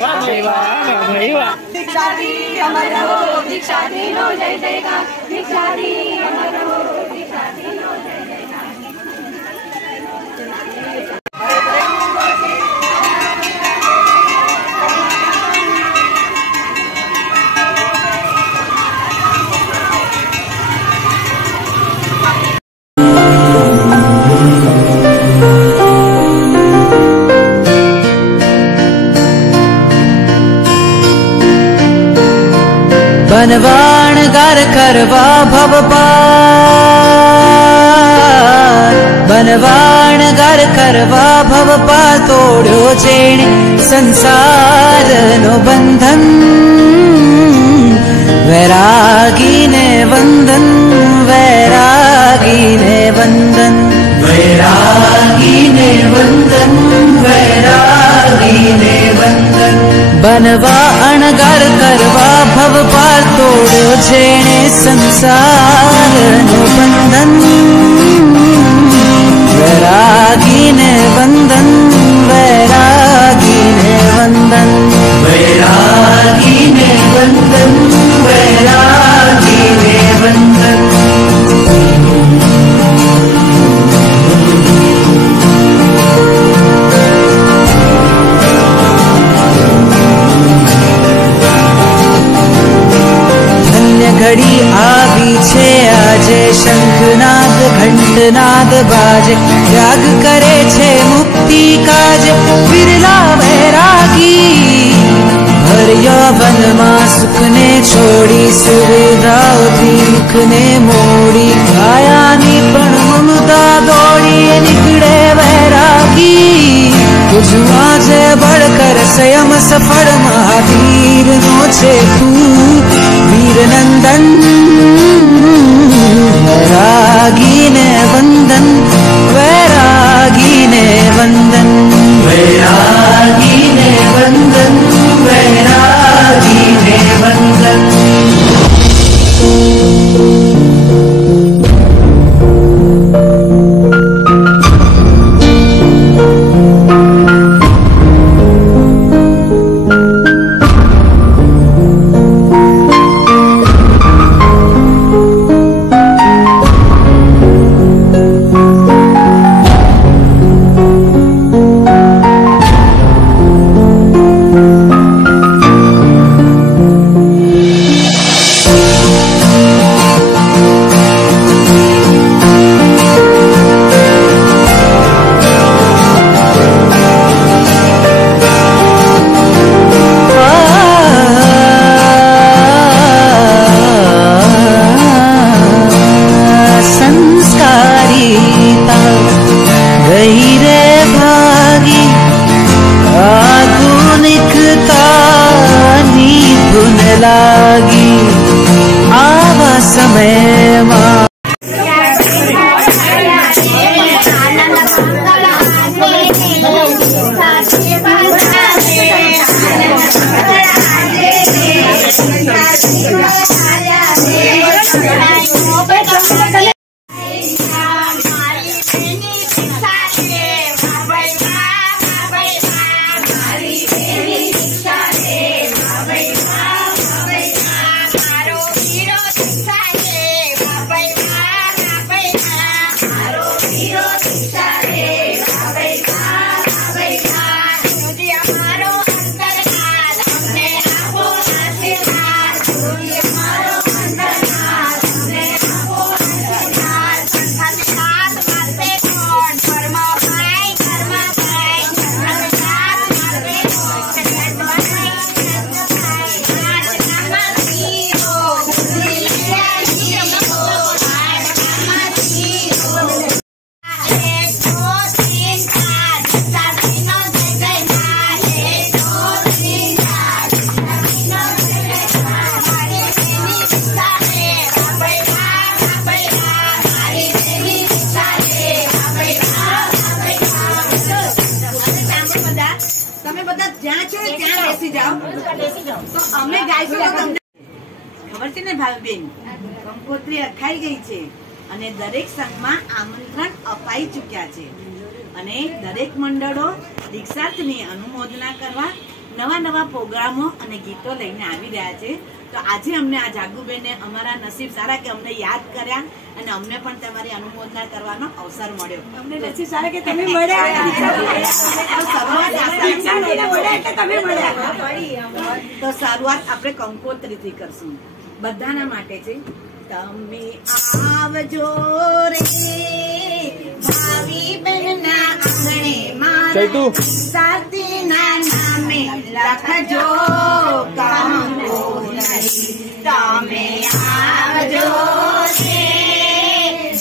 दीक्षार्थी अमर रहो, दीक्षार्थी नो जय जयकार, दीक्षार्थी अमर रहो, दीक्षार्थी नो जय जयकार। बनवाण गार करवा भव पार, बनवाण गार करवा भव पार, तोड़ो जेणे संसार नो बंधन, वैरागी ने वंदन, वैरागी ने वंदन, वैरागी ने वंदन, वैरागी ने वंदन। बनवा अणगार करवा भव पार, तोड़ो जेणे संसार नो बंधन, वैरागी ने वंदन, वैरागी ने वंदन, वैरागी ने वंदन, वैरागी ने वंदन। घड़ी आवी छे आजे, शंखनाद घंटनाद बाजे, त्याग करे छे मुक्ति काज, बिरला वैरागी। भर यौवन मां सुख ने छोड़ी, सुविधाओथी मुख ने मोड़ी, कायानी पण ममता दौड़ी, निकळे वैरागी। तुझमा जे बढ़कर स्वयं सफल, महावीर नो छे तू वीर नंदन, वैरागी ने वंदन, वैरागी ने वंदन, वैरागी ने वंदन, वैरागी ने वंदन। तो अमे गायશું खबर छे ने भावीबेन कंकोत्री अखाई गई छे अने दरेक संघमां आमंत्रण अपाई चूक्या छे अने दरेक मंडळो दीक्षार्थनी अनुमोदना करवा નવા નવા પ્રોગ્રામો અને ગીતો લઈને આવી રહ્યા છે. તો આજે અમને આ જાગુબેને અમારા નસીબ સારા કે અમને યાદ કર્યા અને અમને પણ તમારી અનુમોદના કરવાનો અવસર મળ્યો. અમને નસીબ સારા કે તમે મળ્યા. તો શરૂઆત આપણે કંકોત્રીથી કરશું. બધાના માટે છે. તમે આવજો રે ભાવી બહેનના આંગણે મારા સાથીના નામે લખજો કંકોત્રી. તમે આવજો રે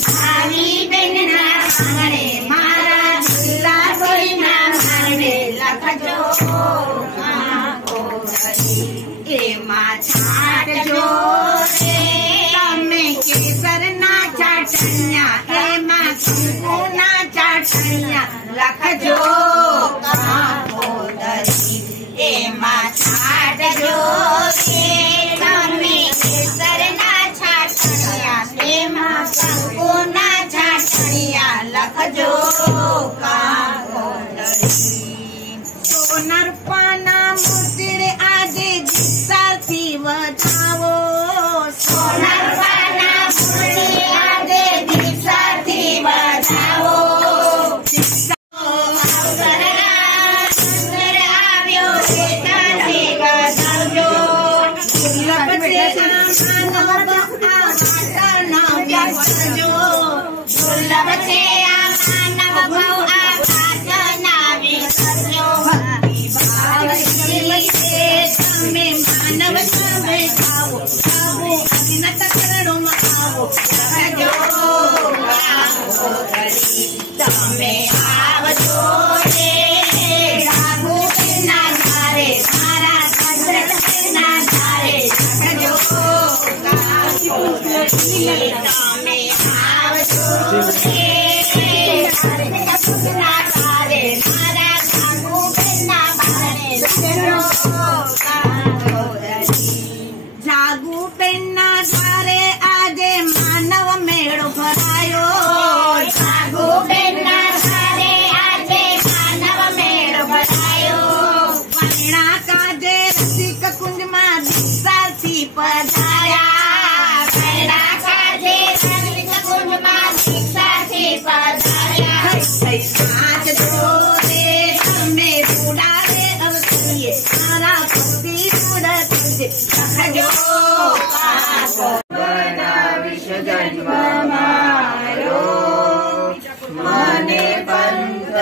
ભાવી બહેનના આંગણે મારા સાથીના નામે લખજો કંકોત્રી. એમાં છાંટજો કેસરના ચાટણિયા, એમાં કંકુના ચાટણિયા લખજો કંકોત્રી. એમાં છાંટજો તમે કેસરના ચાટણિયા, એમાં કંકુના ચાટણિયા લખજો કંકોત્રી. સોનરપાના મૂર્તિડે આજે દીક્ષાથી વધાવો. સોનરપાના મૂર્તિડે આજે દીક્ષાથી વધાવો. આવ્યો દીક્ષાથી વધાવજો. દુર્લભ છે આ માનવ ભાવ આ પ્રાર્થના વિસરજો. તમે માનવ સમય આવો આવો અજ્ઞાત કરણોમાં આવો લખજો કંકોત્રી. તમે આવજો રે જાગુબેનના ધારે મારા ચંદ્રના ધારે લખજો કંકોત્રી. તમે આવજો રે જાગુબેનના ધારે મારા જાગુબેનના ધારે લખજો કંકોત્રી. જાગુબેનના ધારે આજે માનવ મેળો ભરાયો. જાગુબેનના ધારે આજે માનવ મેળો ભરાયો. પરણા કાજે રસિક કુંજમાં દીક્ષાથી પધાર્યા. પરણા કાજે રસિક કુંજમાં દીક્ષાથી પધાર્યા. સાચજો રે તમે ઉડાડે અવસરીએ મારા ભક્તિ સુરત છે લખજો બનાવીશ જન્મ મારો, મને પંથ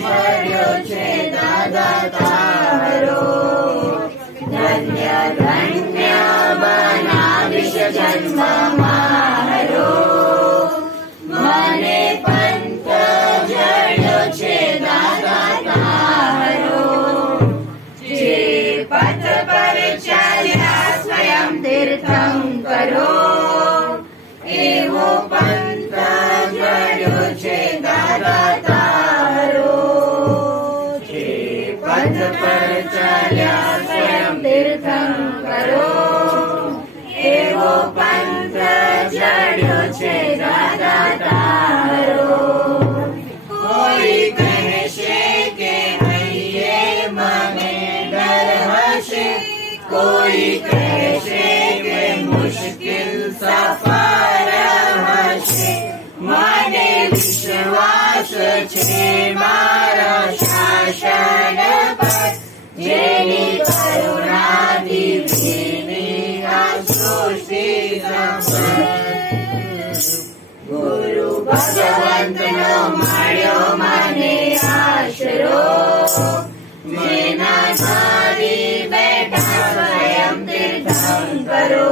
મળ્યો છે દાદા તારો. ધન્ય ધન્ય બનાવીશ જન્મ મારો, મને પંથ જડ્યો છે દાદા તારો. જે પથ પર ચાલ્યા સ્વયં તીર્થંકરો, એવો પંથ જડ્યો છે દાદા તારો. જે પથ પર ચાલ્યા સ્વયં તીર્થંકરો, એવો પંથ જડ્યો છે દાદા તારો. કોઈ કહેશે કે હૈયે મને ડર હશે, કોઈ કહેશે કે મુશ્કેલ સફર હશે. મને વિશ્વાસ છે મારા શાસન પર, જેની કરુણાથી ભીની આ સૃષ્ટિ ગુરુ ભગવંતનો મળ્યો મને આશરો, જેના ધારી બેઠા સ્વયં તીર્થંકરો.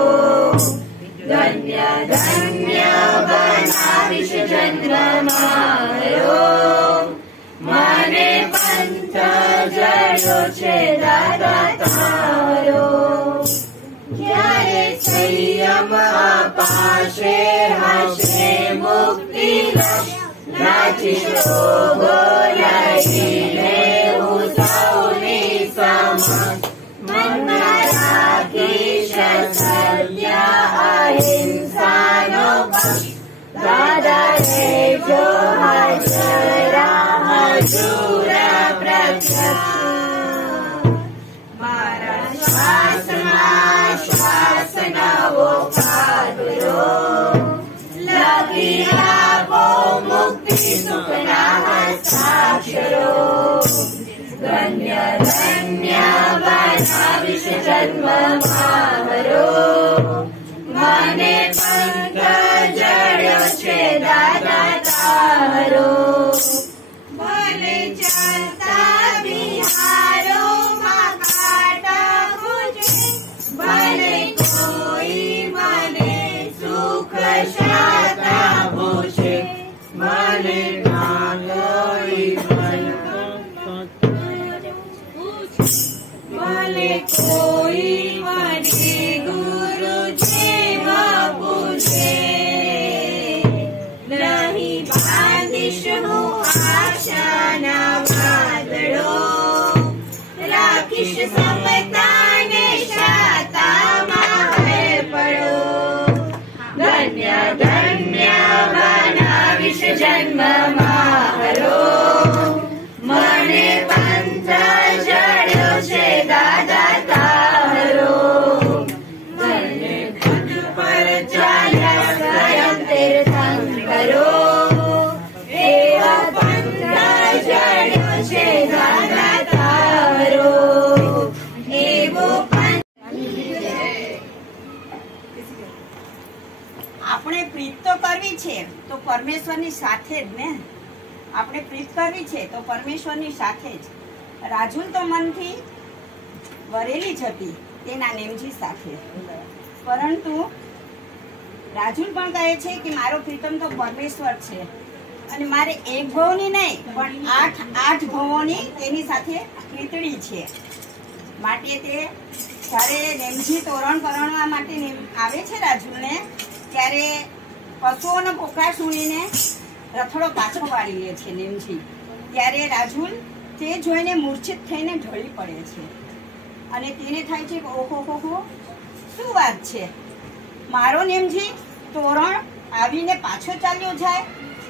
ધન્ય ધન્ય બનાવીશ જન્મ મારો, મને પંથ જડ્યો છે દાદા તારો. જ્યારે સંયમ અપાશે હશે મુક્તિ નાચી રોગો લઈને હું સૌની સમક્ષ મનમાં રાખીશ સત્ય અહિંસાનો પક્ષ. દાદા રેજો હાજરા હજુર પ્રત્યક્ષ. સુખના હસ્તાક્ષરો ધન્ય ધન્ય બનાવીશ જન્મ મારો મને પંથ જડ્યો છે દાદા તારો ભલે ચાલતા બિહારો માં કાંટા પૂછે ભલે કોઈ મને સુખ શાતા પૂછે ભલે ના કોઈ ભલે કોઈ મને ગુરુ જેવ પૂછે નહીં બાંધીશ હું આશાના વાદળો રાખીશ સમતાને શાતામાં પડો ધન્ય ધન્ય બનાવીશ જન્મ મારો મને પંથ જડ્યો છે દાદા તારો મને પદ પર ચાલ્યા સ્વયં તીર્થંકરો એવા પંથ જડ્યો છે દાદા તારો એવો આપણે પ્રીત તો કરવી છે તો પરમેશ્વરની સાથે જ ને આપણે પ્રીત કરવી છે તો પરમેશ્વરની સાથે જ રાજુલ તો મનથી વરેલી જ હતી તેના નેમજી સાથે પરંતુ રાજુલ પણ કહે છે કે મારો પ્રીતમ તો પરમેશ્વર છે અને મારે એક ભવની નહીં પણ આઠ ભવોની તેની સાથે પ્રીતળી છે માટે તે જ્યારે નેમજી તોરણ કરણવા માટે આવે છે રાજુલને ત્યારે પશુઓનો પોકાર સુણીને રથડો પાછો વાળી લે છે નેમજી ત્યારે રાજુલ તે જોઈને મૂર્છિત થઈને ઢળી પડે છે અને તેને થાય છે કે ઓહો હો હો શું વાત છે મારો નેમજી તોરણ આવીને પાછો ચાલ્યો જાય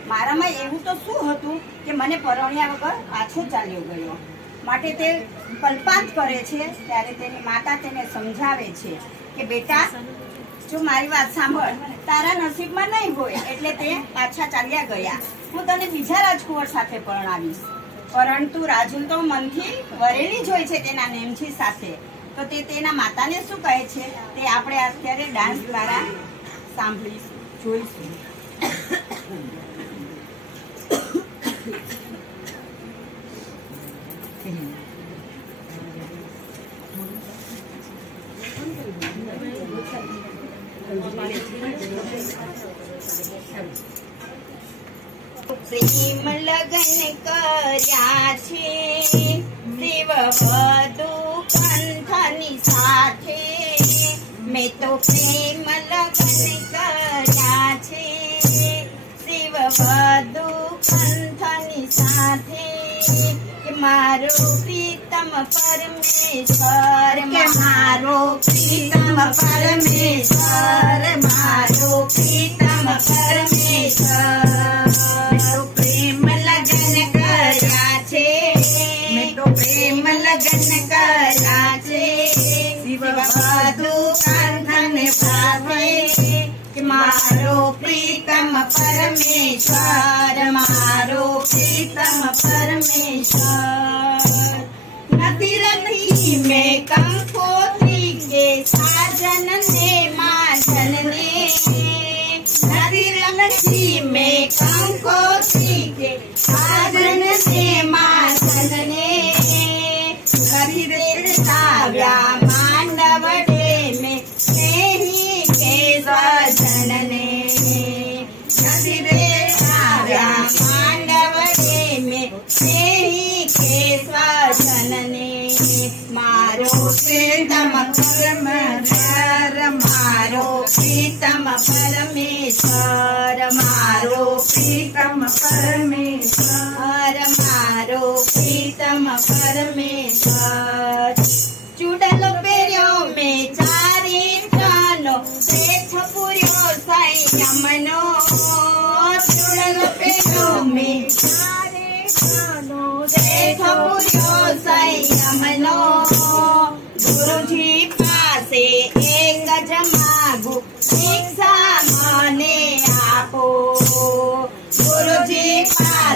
મારામાં એવું તો શું હતું કે મને પરણ્યા વગર પાછો ચાલ્યો ગયો માટે તે કલ્પાંત કરે છે ત્યારે તેની માતા તેને સમજાવે છે કે બેટા જો મારી વાત સાંભળ તારા નસીબમાં નહીં હોય એટલે તે પાછા ચાલ્યા ગયા હું તને બીજા રાજકુંવર સાથે પરણાવીશ પરંતુ રાજુલ તો મનથી વરેલી જ હોય છે તેના નેમજી સાથે તો તે તેના માતાને શું કહે છે તે આપણે અત્યારે ડાન્સ દ્વારા સાંભળીશું જોઈશું પ્રેમ લગન કર્યા છે શિવ વધુ કંઠની સાથે મેં તો પ્રેમ લગન કર્યા છે શિવ વધુ કંઠની સાથે કે મારો પ્રીતમ પરમેશ્વર કે મારો પ્રીતમ પરમેશ્વર મારો પ્રીતમ પરમેશ્વર પ્રેમ લગન કર્યા છે મેં તો પ્રેમ લગન કર્યા છે શિવ વધુ કંઠને ભાવે કે મારો પ્રીતમ પરમેશ્વર મારો પ્રીતમ પરમેશ્વર નથી રખી મેં કંકોત્રી કે સાજન ને માજન ને નથી રખી મેં કંકોત્રી કે સાજન ને માજન ને નથી દેખાવ્યા માંડવ ને સ્નેહી કે સ્વજન ને નથી દેખાવ્યા માંડવ ને સ્નેહી કે સ્વજન ને મારો પ્રીતમ પરમેશ્વર મારો પ્રીતમ પરમેશ્વર મારો પ્રીતમ પરમેશ્વર મારો પ્રીતમ પરમેશ્વર ચૂડલો પહેર્યો મેં ચારે ચાનો શ્રેષ્ઠ પૂર્યો સંયમનો ચૂડલો પહેર્યો મેં ચારે ચાનો શ્રેષ્ઠ પૂર્યો સંયમનો ગુરુજી પાસે એક જ માગુ શિક્ષા મને આપો ગુરુજી પાસે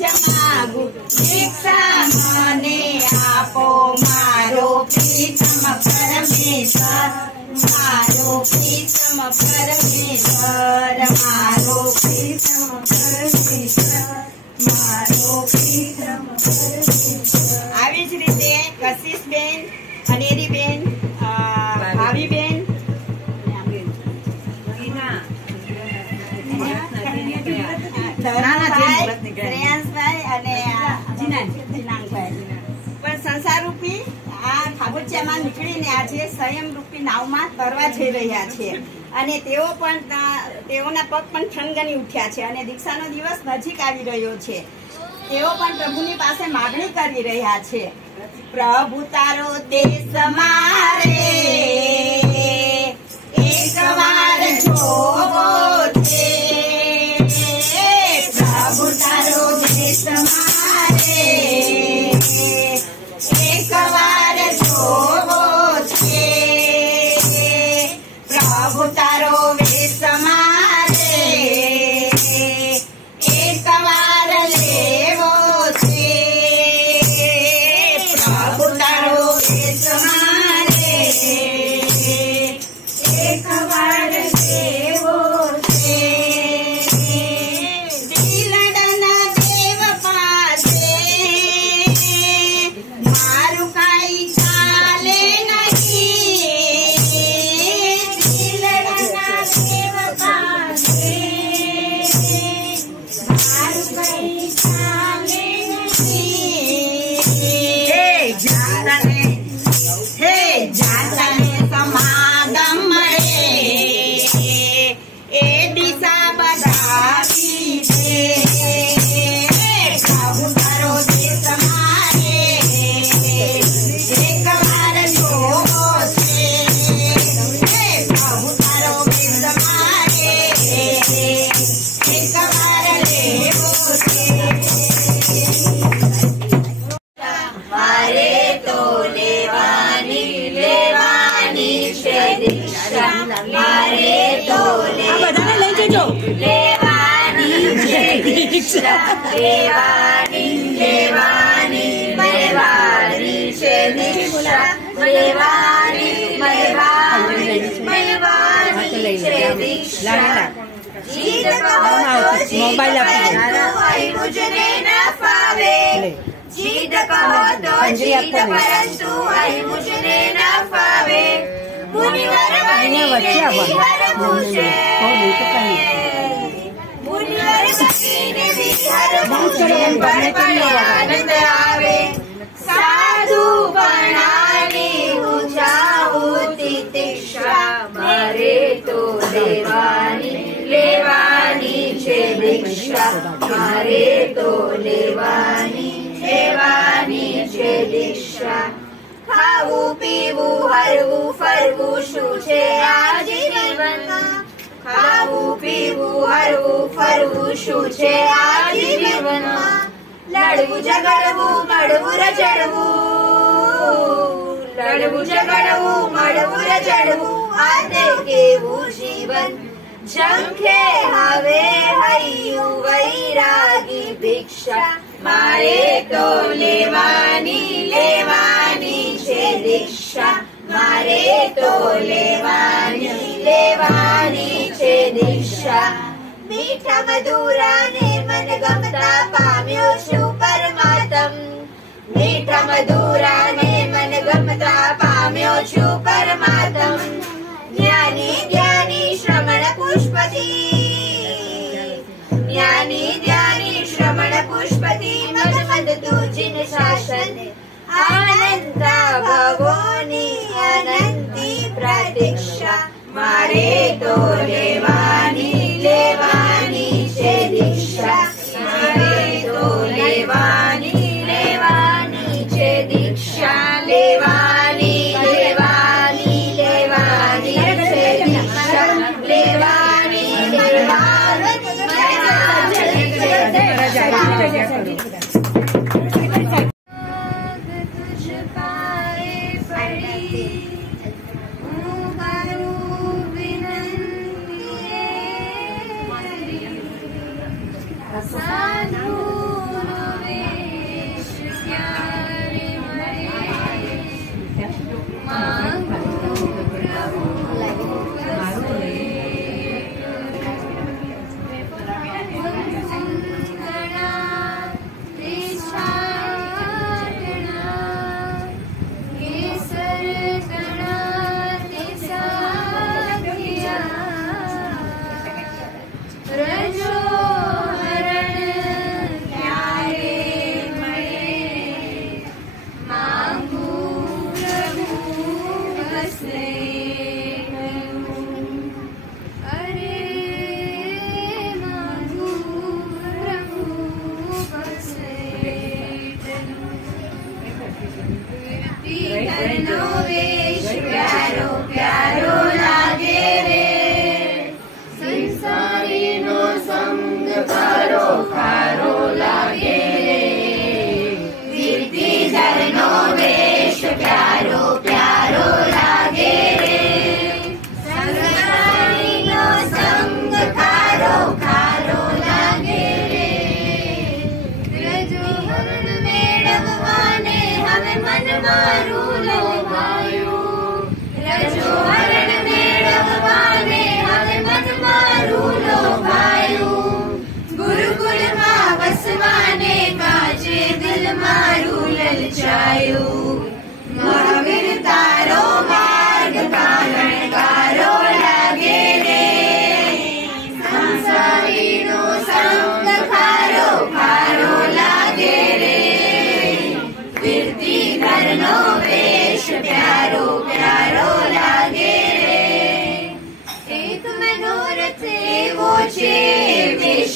જ માગુ દીક્ષા મને આપો મારો પ્રીતમ પરમેશ્વર મારો પ્રીતમ પરમેશ્વર મારો પ્રીતમ પરમેશ્વર મારો પ્રીતમ પરમેશ્વર. આવી જ રીતે કશિશબેન, અનેરીબેન, ભાવીબેન, શ્રેયાંશભાઈ અને જીનાંગભાઈ પણ સંસારરૂપી આ ખાબોચિયામાં નીકળીને આજે સંયમરૂપી નાવમાં તરવા જઈ રહ્યા છે અને તેઓ પણ તેઓના પગ પણ થનગની ઉઠ્યા છે અને દીક્ષાનો દિવસ નજીક આવી રહ્યો છે. તેઓ પણ પ્રભુની પાસે માગણી કરી રહ્યા છે. પ્રભુ તારો દેશ મારે એકવાર જોવો છે. પ્રભુ તારો દેશ મારે એકવાર જોવો છે. પ્રભુ તારો વેશ મારે એકવાર લેવો છે. પ્રભુ તારો વેશ મારે એકવાર લેવો છે. દિલડાના દેવ પાસે મારું કાંઈ ચાલે નહીં. દિલડાના દેવ પાસે મારું કાંઈ ચાલે નહીં. હે જાતને સમાગમ મળે એ દિશા બતાવી છે. પ્રભુ તારો દેશ મારે એકવાર જોવો છે. પ્રભુ તારો દેશ મારે એકવાર લેવો છે. મારે તો લેવાની છે દીક્ષા. મારે તો લેવાની છે દીક્ષા. લેવાની છે દીક્ષા. લેવાની છે દીક્ષા. જીદ કહો તો જીદ પરંતુ મુझे ન ફાવે. જીદ કહો તો જીદ પરંતુ મુझे ન ફાવે. મુનિવર બનીને વિહરવું છે. મુનિવર બનીને વિહરવું છે. પણ આનંદ આવે. સાધુ બનાની ઉજાવું તિતિક્ષા. મારે તો લેવાની છે દીક્ષા. મારે તો લેવાની છે દીક્ષા. ખાવું પીવું હરવું ફરવું શું છે આ જીવનમાં. ખાવું પીવું હરવું ફરવું શું છે આ જીવનમાં. લડવું ઝઘડવું મળવું રજડવું. લડવું ઝઘડવું મળવું રજડવું આ તે કેવું જીવન. ઝંખે હવે હૈયું વૈરાગી ભિક્ષા. મારે તો લેવાની છે દીક્ષા. મારે તો લેવાની છે દીક્ષા. મીઠા મધુરા ને મન ગમતા પામ્યો છું પરમાત્મ. મીઠા મધુરા ને મન ગમતા પામ્યો છું પરમાત્મ. જ્ઞાની ધ્યાની શ્રમણ પુષ્પથી. જ્ઞાની ધ્યાની શ્રમણ પુષ્પથી મદ મદ તુજિન શાસન. આનંદા ભગોની અનંતી પ્રતીક્ષા. મારે તો લેવાની છે દીક્ષા. મારે તો લેવાની છે દીક્ષા. લેવાની છે દીક્ષા. લેવાની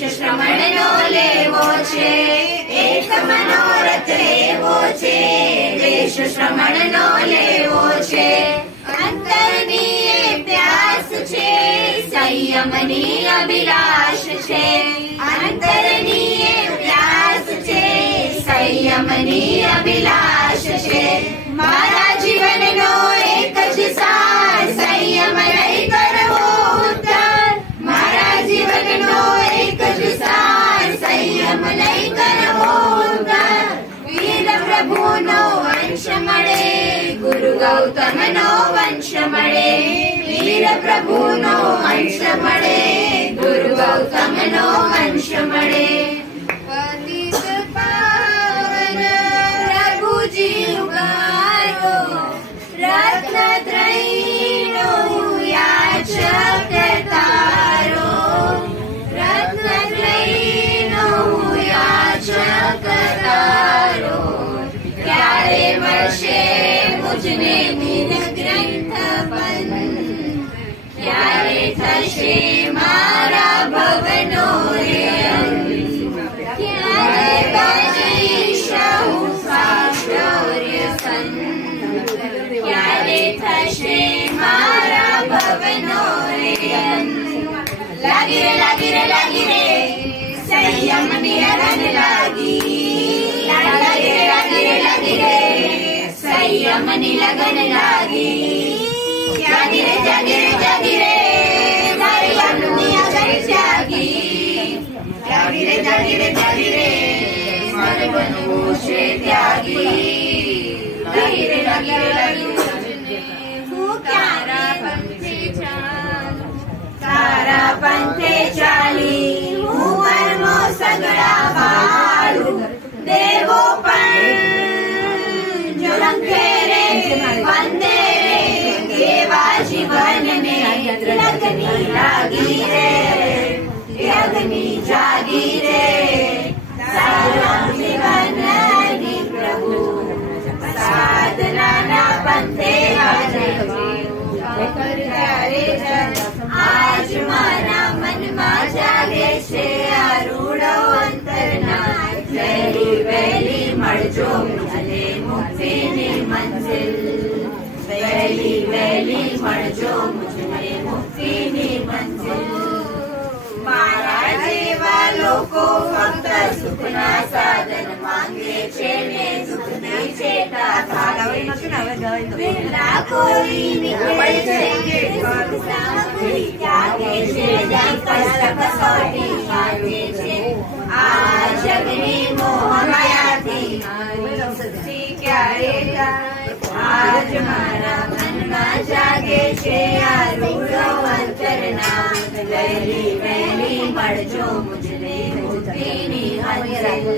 વેશ શ્રમણનો લેવો છે, એક મનોરથ એવો છે, વેશ શ્રમણનો લેવો છે. અંતરની એ પ્યાસ છે, સંયમની અભિલાષ છે. અંતરની એ પ્યાસ છે, સંયમની અભિલાષ છે. મારા જીવનનો એક જ સાર, સંયમ લઈ કરવો ઉદ્ધાર. મારા જીવનનો એક જ સાર, સંયમ લઈ કરવો ઉદ્ધાર. વીર પ્રભુનો વંશ મળે, ગુરુ ગૌતમનો વંશ મળે. વીર પ્રભુનો વંશ મળે, ગુરુ ગૌતમનો વંશ મળે. પતિત પાવન પ્રભુજી ઉગારો, રત્નત્રયીનો યાચક તારો. રત્નત્રયીનો યાચક તારો. ક્યારે મળશે મુજને નિન ગ્રંથ પન, ક્યારે થશે મારા ભવનો રે અંત. ક્યારે બનીશ હું સાક્ષોર્ય સંત, ક્યારે થશે મારા ભવનો રે અંત. લાગી રે લાગી રે લાગી રે, સંયમની અરન લાગી. લાગી રે લાગી રે લાગી રે, સંયમની લગન લાગી. જાગી રે જાગી રે જાગી રે, સંયમની અગન જાગી. જાગી રે જાગી રે જાગી રે, મારે બનવું છે ત્યાગી. લાગી રે લાગી રે લાગી રે, હું ક્યારે પંથે ચાલું, તારા પંથે ચાલી. હું કર્મો સગળા બાળું, દેવો પણ જો લંઘે રે વંદે રે. એવા જીવનને લગની લાગી રે, યજ્ઞની જાગી રે. સારા જીવનની પ્રભુ સાધનાના પંથે આજે. આજ મારા મનમાં જાગે છે આ રૂડો અંતરના. વહેલી વહેલી મળજો મને મુક્તિની મંજિલ. વહેલી વહેલી મળજો મુજને મુક્તિની મંજિલ. મારા જેવા લોકો ફક્ત સુખના સાધન માંગે છે ને સુખની ચેતા ભાગે છે. લાખોની નીકળે છે સુખ સામગ્રી ત્યાગે છે, કષ્ટ કસોટી માગે છે. આ જગની મોહમાયાથી મુક્તિ ક્યારે થાય? આજ મારા મનમાં જાગે છે આ રૂડો અંતરના. વહેલી વહેલી મળજો મુજને મુક્તિની મંજિલ.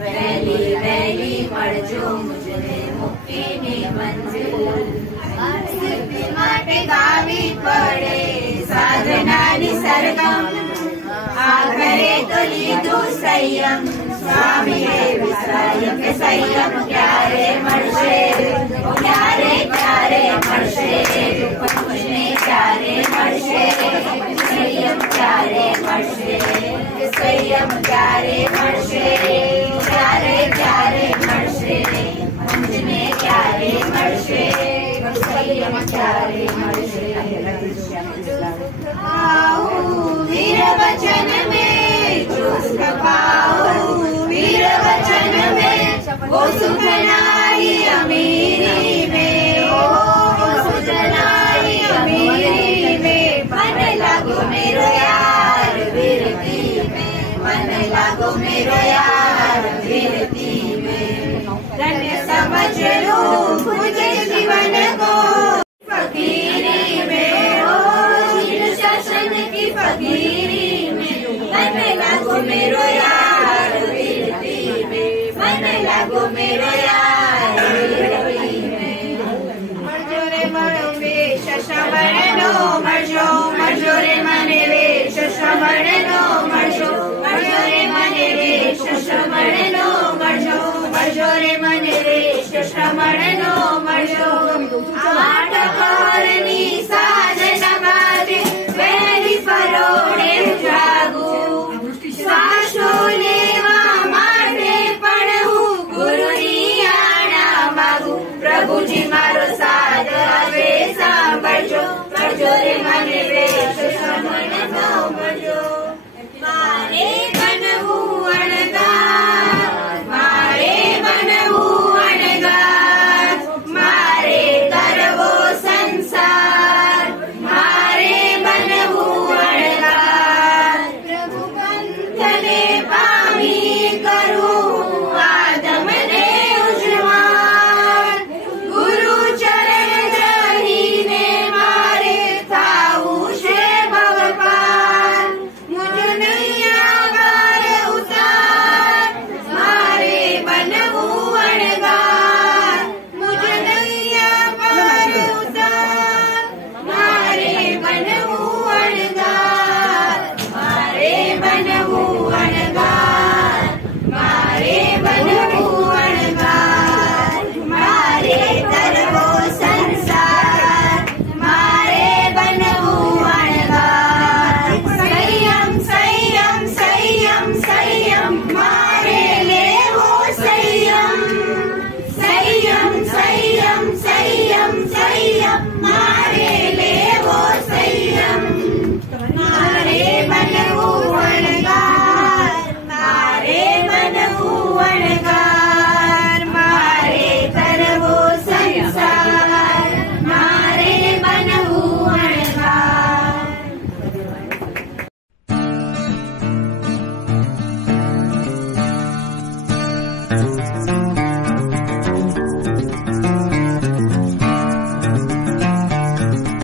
વહેલી વહેલી મળજો મુજને મુક્તિની મંજિલ. સિદ્ધિ માટે ગાવી પડે સાધનાની સરગમ. આખરે તો લીધું સંયમ, સ્વામીએ વિચાર્યું કે સંયમ ક્યારે મળશે, ક્યારે ક્યારે મળશે. મુજને ક્યારે મળશે, સંયમ ક્યારે મળશે. સંયમ ક્યારે મળશે, ક્યારે ક્યારે મળશે. મુજને ક્યારે મળશે, સંયમ ક્યારે મળશે. वीर वचन में जो सुख पाओ, वीर वचन में वो सुख नाई अमीरी में. वो सुख नाई अमीरी में. मन लागो मेरो यार वीरती में. मन लागो मेरो यार वीरती में. धन्य समझे